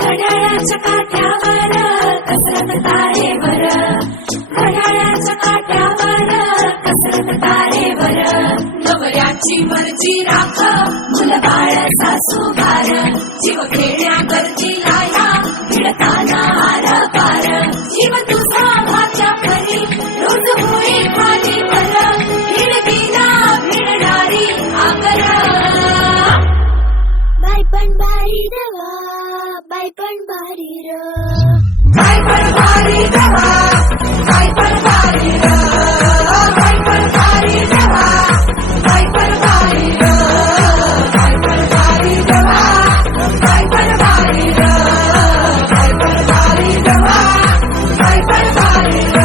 घड्याळाच्या काट्यावर कसरत तारेवर, घड्याळाच्या काट्यावर कसरत तारेवर, नवऱ्याची मर्जी राख मुलबाळ सासू बार, जीव खेळण्या करती लाया भिडताना आर पार, जीव तुझा भाच्या परी रोज होई खाली पर, भिडकीला भिडणारी आकर. बाई पण बारी देवा, बाई पण बारी र, बाई पण बारी देवा, बाई पण बारी र, बाई पण बारी देवा, बाई पण बारी र, बाई पण बारी देवा, बाई पण बारी र, बाई पण बारी देवा, बाई पण बारी र.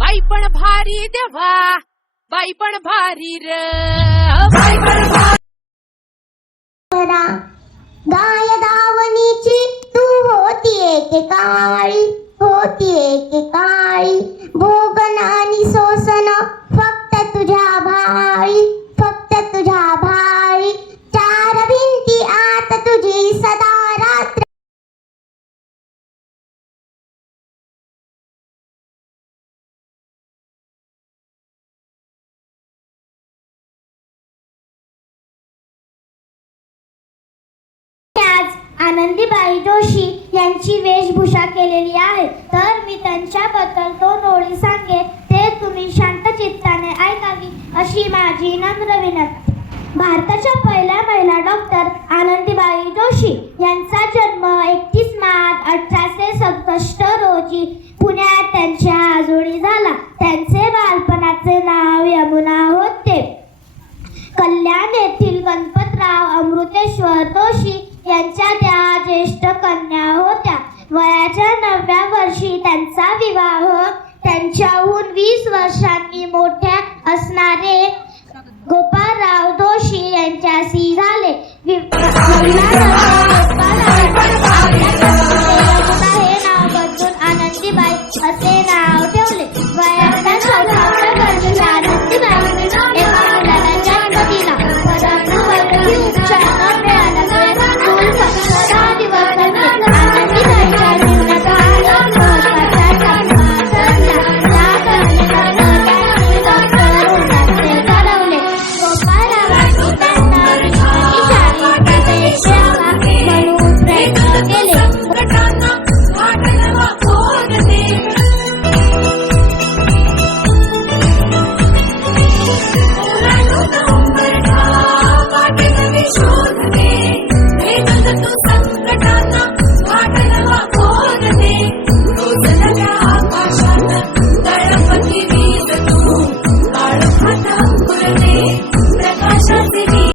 बाई पण भारी देवा, बाई पण भारी र, बाई पण भारी. गाय दावणीची तू होती एकेकाळी, होती एकेकाळी, भोगन आणि सोसन फक्त तुझ्या भाळी, फक्त तुझ्या भाळी, चार भिंती आत तुझी सदा रात्र. आनंदीबाई जोशी यांची वेशभूषा केलेली आहे, तर मी त्यांच्याबद्दल 2 ओळी सांगेन, ते तुम्ही शांत चित्ताने ऐकावी अशी माझी नम्र विनंती. भारताच्या पहिल्या महिला डॉक्टर आनंदीबाई जोशी यांचा जन्म 31 मार्च 1867 रोजी पुण्यात त्यांच्या आजोळी झाला. त्यांचे बालपणाचे नाव यमुना होते. कल्याण येथील गणपतराव अमृतेश्वर जोशी यांच्या त्या ज्येष्ठ कन्या होत्या. वयाच्या 9व्या वर्षी त्यांचा विवाह त्यांच्याहून 20 वर्षांनी मोठ्या असणारे गोपाळराव जोशी यांच्याशी झाले. हे नाव बदलून आनंदीबाई असे नाव ठेवले. वयाच्या 4व्या वर्षी आनंदीबाई एका मुलाला जन्म दिला, परंतु वैद्यकीय उपचार न मिळाल्यामुळे मूल फक्त 10 दिवस जगले. आनंदीबाईच्या जीवनाचा महत्त्वाचा टप्पा ठरला. त्या घटनेनंतर रे